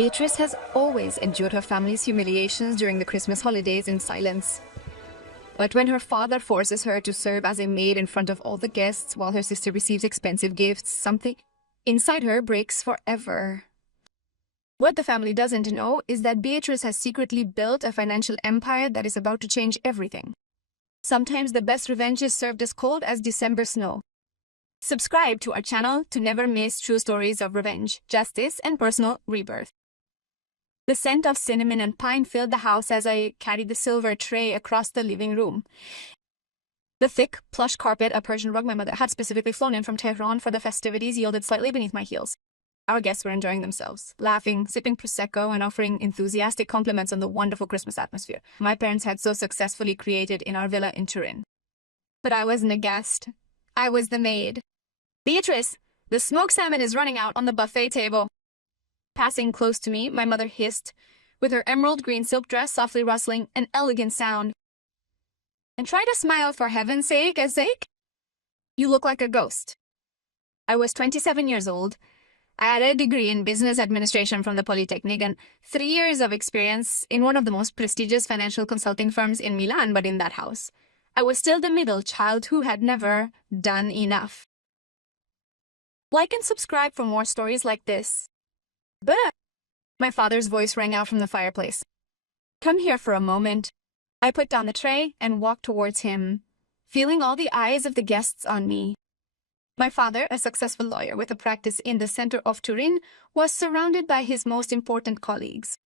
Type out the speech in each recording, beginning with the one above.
Beatrice has always endured her family's humiliations during the Christmas holidays in silence. But when her father forces her to serve as a maid in front of all the guests while her sister receives expensive gifts, something inside her breaks forever. What the family doesn't know is that Beatrice has secretly built a financial empire that is about to change everything. Sometimes the best revenge is served as cold as December snow. Subscribe to our channel to never miss true stories of revenge, justice, and personal rebirth. The scent of cinnamon and pine filled the house as I carried the silver tray across the living room. The thick, plush carpet, a Persian rug my mother had specifically flown in from Tehran for the festivities, yielded slightly beneath my heels. Our guests were enjoying themselves, laughing, sipping Prosecco, and offering enthusiastic compliments on the wonderful Christmas atmosphere my parents had so successfully created in our villa in Turin. But I wasn't a guest. I was the maid. "Beatrice, the smoked salmon is running out on the buffet table." Passing close to me, my mother hissed, with her emerald green silk dress softly rustling, an elegant sound. "And try to smile for heaven's sake, You look like a ghost." I was 27 years old. I had a degree in business administration from the Polytechnic and 3 years of experience in one of the most prestigious financial consulting firms in Milan, but in that house, I was still the middle child who had never done enough. Like and subscribe for more stories like this. But my father's voice rang out from the fireplace. "Come here for a moment." I put down the tray and walked towards him, feeling all the eyes of the guests on me. My father, a successful lawyer with a practice in the center of Turin, was surrounded by his most important colleagues.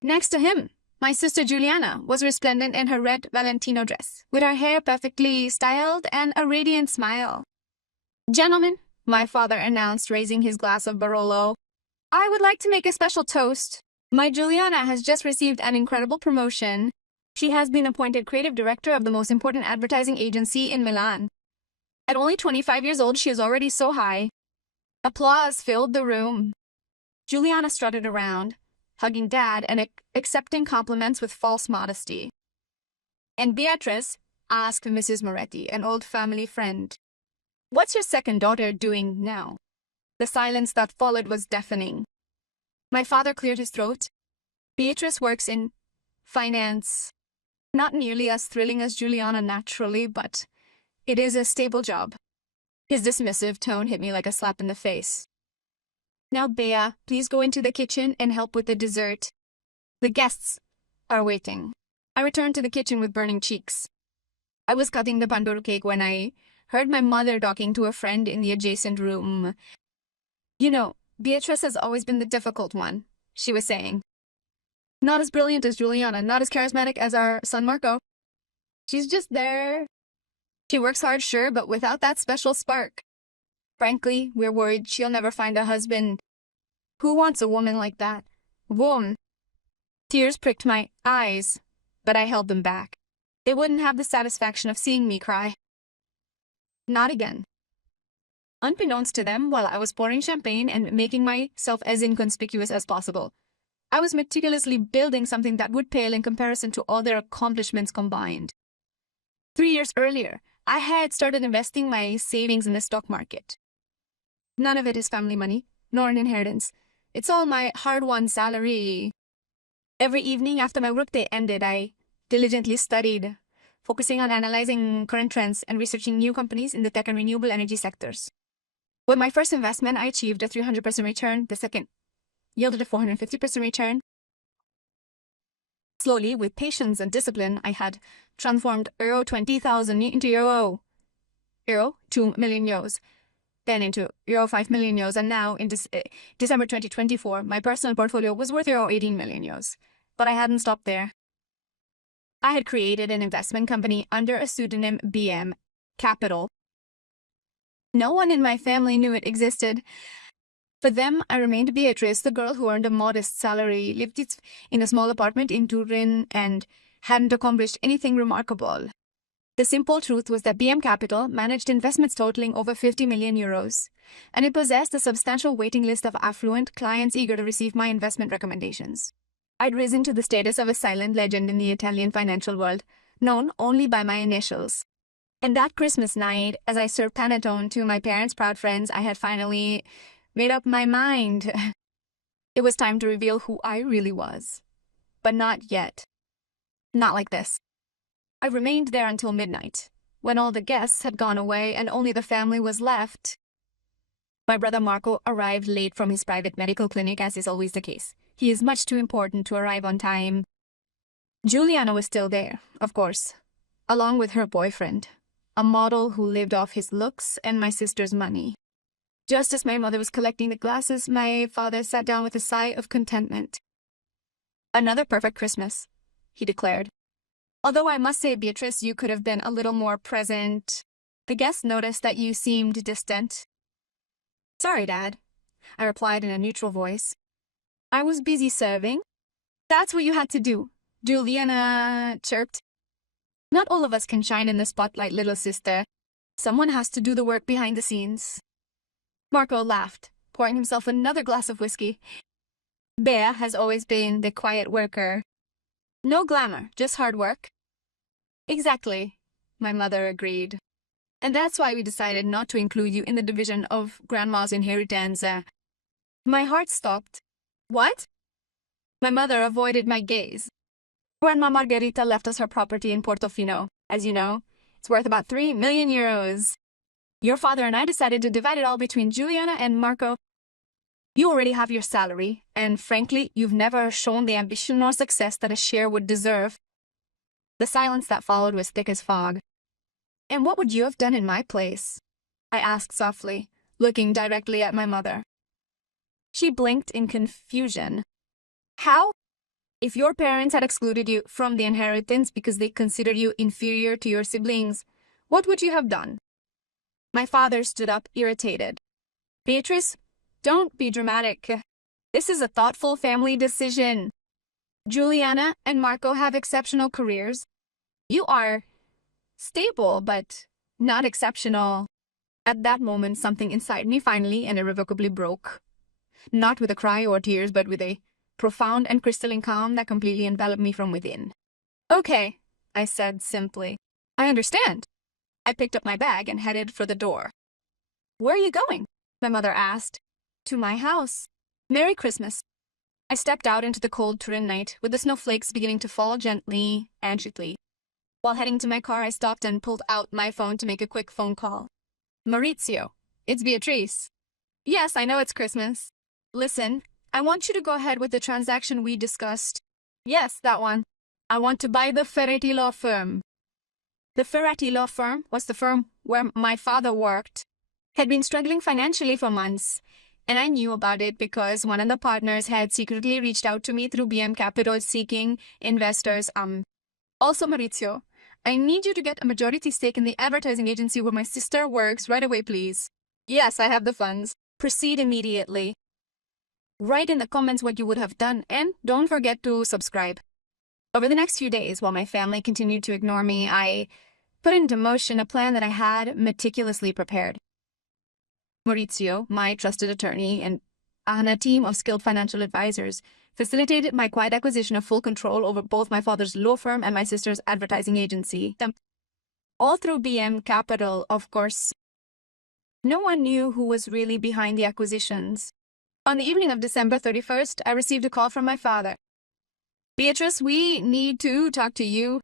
Next to him, my sister Giuliana was resplendent in her red Valentino dress, with her hair perfectly styled and a radiant smile. "Gentlemen," my father announced, raising his glass of Barolo, "I would like to make a special toast. My Giuliana has just received an incredible promotion. She has been appointed creative director of the most important advertising agency in Milan. At only 25 years old, she is already so high." Applause filled the room. Giuliana strutted around, hugging Dad and accepting compliments with false modesty. "And Beatrice," asked Mrs. Moretti, an old family friend, "what's your second daughter doing now?" The silence that followed was deafening. My father cleared his throat. "Beatrice works in finance. Not nearly as thrilling as Giuliana naturally, but it is a stable job." His dismissive tone hit me like a slap in the face. "Now, Bea, please go into the kitchen and help with the dessert. The guests are waiting." I returned to the kitchen with burning cheeks. I was cutting the pandoro cake when I heard my mother talking to a friend in the adjacent room. "You know, Beatrice has always been the difficult one," she was saying. "Not as brilliant as Giuliana, not as charismatic as our son Marco. She's just there. She works hard, sure, but without that special spark. Frankly, we're worried she'll never find a husband. Who wants a woman like that? Woman." Tears pricked my eyes, but I held them back. They wouldn't have the satisfaction of seeing me cry. Not again. Unbeknownst to them, while I was pouring champagne and making myself as inconspicuous as possible, I was meticulously building something that would pale in comparison to all their accomplishments combined. 3 years earlier, I had started investing my savings in the stock market. None of it is family money, nor an inheritance. It's all my hard-won salary. Every evening after my workday ended, I diligently studied, focusing on analyzing current trends and researching new companies in the tech and renewable energy sectors. With my first investment, I achieved a 300% return. The second yielded a 450% return. Slowly, with patience and discipline, I had transformed euro 20,000 into euro 2 million euros, then into euro 5 million euros, and now in December 2024, my personal portfolio was worth euro 18 million euros. But I hadn't stopped there. I had created an investment company under a pseudonym BM Capital. No one in my family knew it existed. For them, I remained Beatrice, the girl who earned a modest salary, lived in a small apartment in Turin, and hadn't accomplished anything remarkable. The simple truth was that BM Capital managed investments totaling over 50 million euros, and it possessed a substantial waiting list of affluent clients eager to receive my investment recommendations. I'd risen to the status of a silent legend in the Italian financial world, known only by my initials. And that Christmas night, as I served panettone to my parents' proud friends, I had finally made up my mind. It was time to reveal who I really was. But not yet. Not like this. I remained there until midnight, when all the guests had gone away and only the family was left. My brother Marco arrived late from his private medical clinic, as is always the case. He is much too important to arrive on time. Juliana was still there, of course, along with her boyfriend, a model who lived off his looks and my sister's money. Just as my mother was collecting the glasses, my father sat down with a sigh of contentment. "Another perfect Christmas," he declared. "Although I must say, Beatrice, you could have been a little more present. The guests noticed that you seemed distant." "Sorry, Dad," I replied in a neutral voice. "I was busy serving." "That's what you had to do," Juliana chirped. "Not all of us can shine in the spotlight, little sister. Someone has to do the work behind the scenes." Marco laughed, pouring himself another glass of whiskey. "Bea has always been the quiet worker. No glamour, just hard work." "Exactly," my mother agreed. "And that's why we decided not to include you in the division of Grandma's inheritance." My heart stopped. "What?" My mother avoided my gaze. "Grandma Margherita left us her property in Portofino, as you know. It's worth about 3 million euros. Your father and I decided to divide it all between Juliana and Marco. You already have your salary, and frankly, you've never shown the ambition or success that a share would deserve." The silence that followed was thick as fog. "And what would you have done in my place?" I asked softly, looking directly at my mother. She blinked in confusion. "How? If your parents had excluded you from the inheritance because they considered you inferior to your siblings, what would you have done?" My father stood up, irritated. "Beatrice, don't be dramatic. This is a thoughtful family decision. Juliana and Marco have exceptional careers. You are stable, but not exceptional." At that moment, something inside me finally and irrevocably broke. Not with a cry or tears, but with a profound and crystalline calm that completely enveloped me from within. "Okay," I said simply. "I understand." I picked up my bag and headed for the door. "Where are you going?" my mother asked. "To my house. Merry Christmas." I stepped out into the cold Turin night, with the snowflakes beginning to fall gently and gently. While heading to my car, I stopped and pulled out my phone to make a quick phone call. "Maurizio, it's Beatrice." "Yes, I know it's Christmas." "Listen, I want you to go ahead with the transaction we discussed." "Yes, that one. I want to buy the Ferretti law firm." The Ferretti law firm was the firm where my father worked. Had been struggling financially for months, and I knew about it because one of the partners had secretly reached out to me through BM Capital seeking investors. Also, Maurizio, I need you to get a majority stake in the advertising agency where my sister works right away, please. "Yes, I have the funds. Proceed immediately." Write in the comments what you would have done, and don't forget to subscribe. Over the next few days, while my family continued to ignore me, I put into motion a plan that I had meticulously prepared. Maurizio, my trusted attorney, and a team of skilled financial advisors facilitated my quiet acquisition of full control over both my father's law firm and my sister's advertising agency. All through BM Capital, of course. No one knew who was really behind the acquisitions. On the evening of December 31st, I received a call from my father. "Beatrice, we need to talk to you."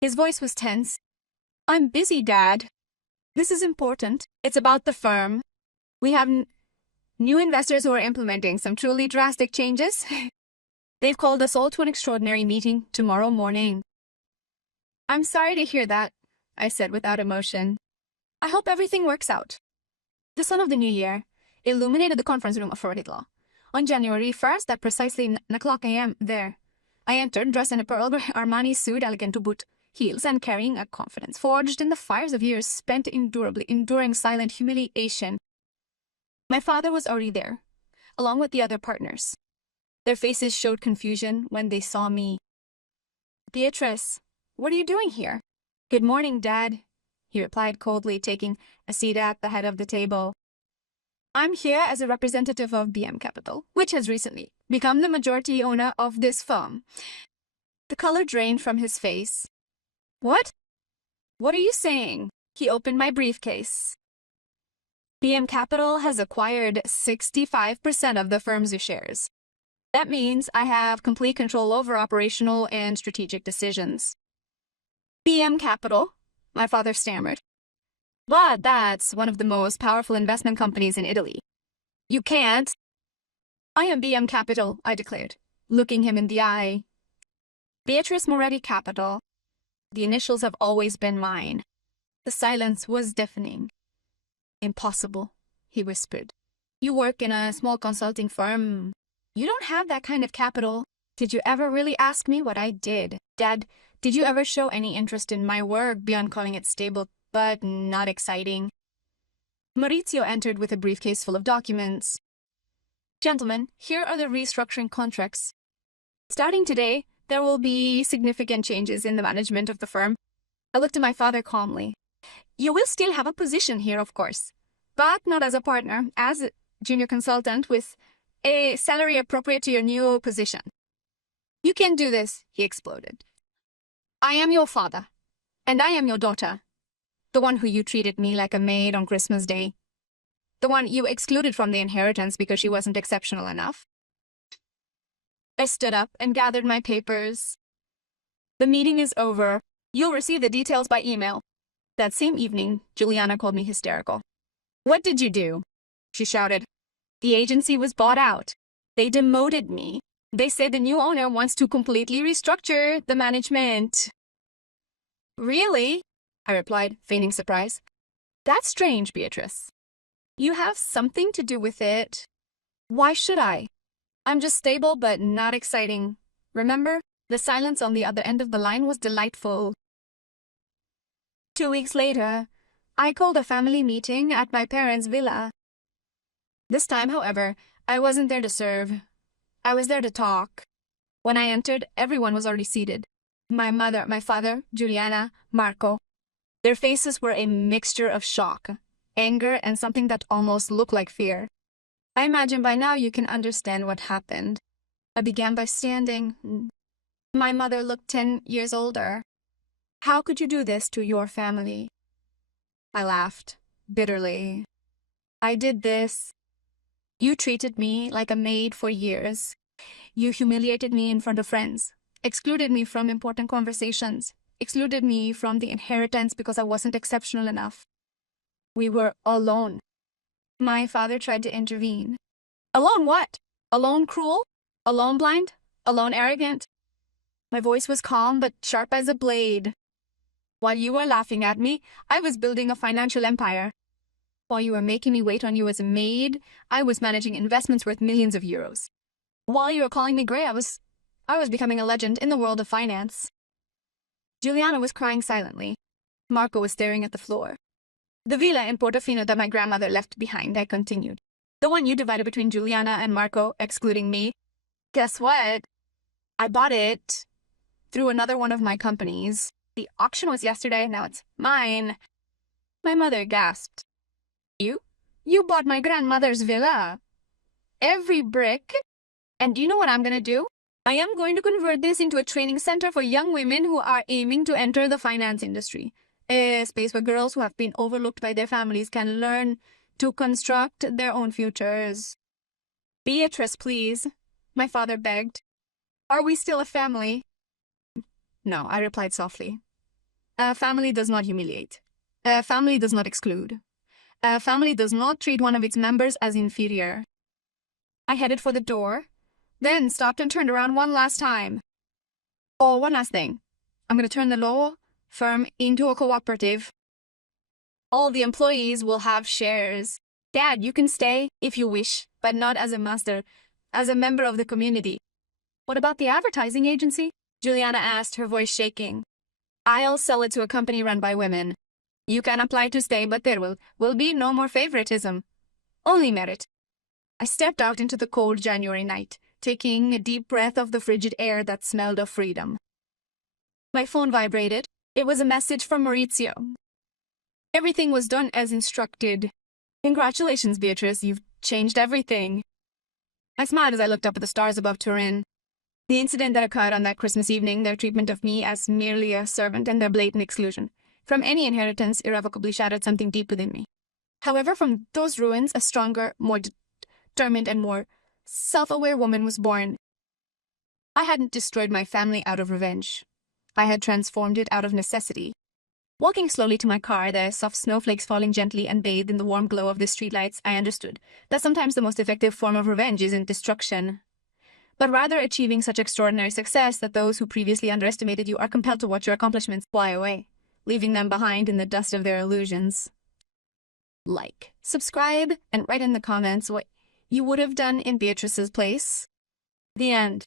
His voice was tense. "I'm busy, Dad." "This is important. It's about the firm. We have new investors who are implementing some truly drastic changes. They've called us all to an extraordinary meeting tomorrow morning." "I'm sorry to hear that," I said without emotion. "I hope everything works out." The sun of the new year illuminated the conference room of Ferretti Law. On January 1st, at precisely 9 a.m. there, I entered dressed in a pearl gray Armani suit, elegant to boot, heels, and carrying a confidence forged in the fires of years spent enduring silent humiliation. My father was already there, along with the other partners. Their faces showed confusion when they saw me. "Beatrice, what are you doing here?" "Good morning, Dad," he replied coldly, taking a seat at the head of the table. "I'm here as a representative of BM Capital, which has recently become the majority owner of this firm." The color drained from his face. "What? What are you saying?" He opened my briefcase. "BM Capital has acquired 65% of the firm's shares. That means I have complete control over operational and strategic decisions. BM Capital, my father stammered. But that's one of the most powerful investment companies in Italy. You can't. I am BM Capital, I declared, looking him in the eye. Beatrice Moretti Capital. The initials have always been mine. The silence was deafening. Impossible, he whispered. You work in a small consulting firm. You don't have that kind of capital. Did you ever really ask me what I did? Dad, did you ever show any interest in my work beyond calling it stable but not exciting? Maurizio entered with a briefcase full of documents. Gentlemen, here are the restructuring contracts. Starting today, there will be significant changes in the management of the firm. I looked at my father calmly. You will still have a position here, of course, but not as a partner, as a junior consultant with a salary appropriate to your new position. You can do this, he exploded. I am your father, and I am your daughter. The one who you treated me like a maid on Christmas Day. The one you excluded from the inheritance because she wasn't exceptional enough. I stood up and gathered my papers. The meeting is over. You'll receive the details by email. That same evening, Juliana called me hysterical. What did you do? She shouted. The agency was bought out. They demoted me. They said the new owner wants to completely restructure the management. Really? I replied, feigning surprise. That's strange, Beatrice. You have something to do with it. Why should I? I'm just stable but not exciting. Remember? The silence on the other end of the line was delightful. 2 weeks later, I called a family meeting at my parents' villa. This time, however, I wasn't there to serve. I was there to talk. When I entered, everyone was already seated. My mother, my father, Juliana, Marco. Their faces were a mixture of shock, anger, and something that almost looked like fear. I imagine by now you can understand what happened. I began by standing. My mother looked 10 years older. How could you do this to your family? I laughed, bitterly. I did this. You treated me like a maid for years. You humiliated me in front of friends, excluded me from important conversations, excluded me from the inheritance because I wasn't exceptional enough. We were alone. My father tried to intervene. Alone what? Alone cruel? Alone blind? Alone arrogant? My voice was calm but sharp as a blade. While you were laughing at me, I was building a financial empire. While you were making me wait on you as a maid, I was managing investments worth millions of euros. While you were calling me grey, I was becoming a legend in the world of finance. Juliana was crying silently. Marco was staring at the floor. The villa in Portofino that my grandmother left behind, I continued. The one you divided between Juliana and Marco, excluding me. Guess what? I bought it through another one of my companies. The auction was yesterday, now it's mine. My mother gasped. You bought my grandmother's villa. Every brick. And do you know what I'm going to do? I am going to convert this into a training center for young women who are aiming to enter the finance industry. A space where girls who have been overlooked by their families can learn to construct their own futures. Beatrice, please, my father begged. Are we still a family? No, I replied softly. A family does not humiliate. A family does not exclude. A family does not treat one of its members as inferior. I headed for the door, then stopped and turned around one last time. Oh, one last thing. I'm going to turn the law firm into a cooperative. All the employees will have shares. Dad, you can stay if you wish, but not as a master, as a member of the community. What about the advertising agency? Juliana asked, her voice shaking. I'll sell it to a company run by women. You can apply to stay, but there will be no more favoritism. Only merit. I stepped out into the cold January night, taking a deep breath of the frigid air that smelled of freedom. My phone vibrated. It was a message from Maurizio. Everything was done as instructed. Congratulations, Beatrice, you've changed everything. I smiled as I looked up at the stars above Turin. The incident that occurred on that Christmas evening, their treatment of me as merely a servant and their blatant exclusion from any inheritance irrevocably shattered something deep within me. However, from those ruins, a stronger, more determined, and more self-aware woman was born. I hadn't destroyed my family out of revenge. I had transformed it out of necessity. Walking slowly to my car, the soft snowflakes falling gently and bathed in the warm glow of the streetlights, I understood that sometimes the most effective form of revenge isn't destruction, but rather achieving such extraordinary success that those who previously underestimated you are compelled to watch your accomplishments fly away, leaving them behind in the dust of their illusions. Like, subscribe, and write in the comments what you would have done in Beatrice's place. The end.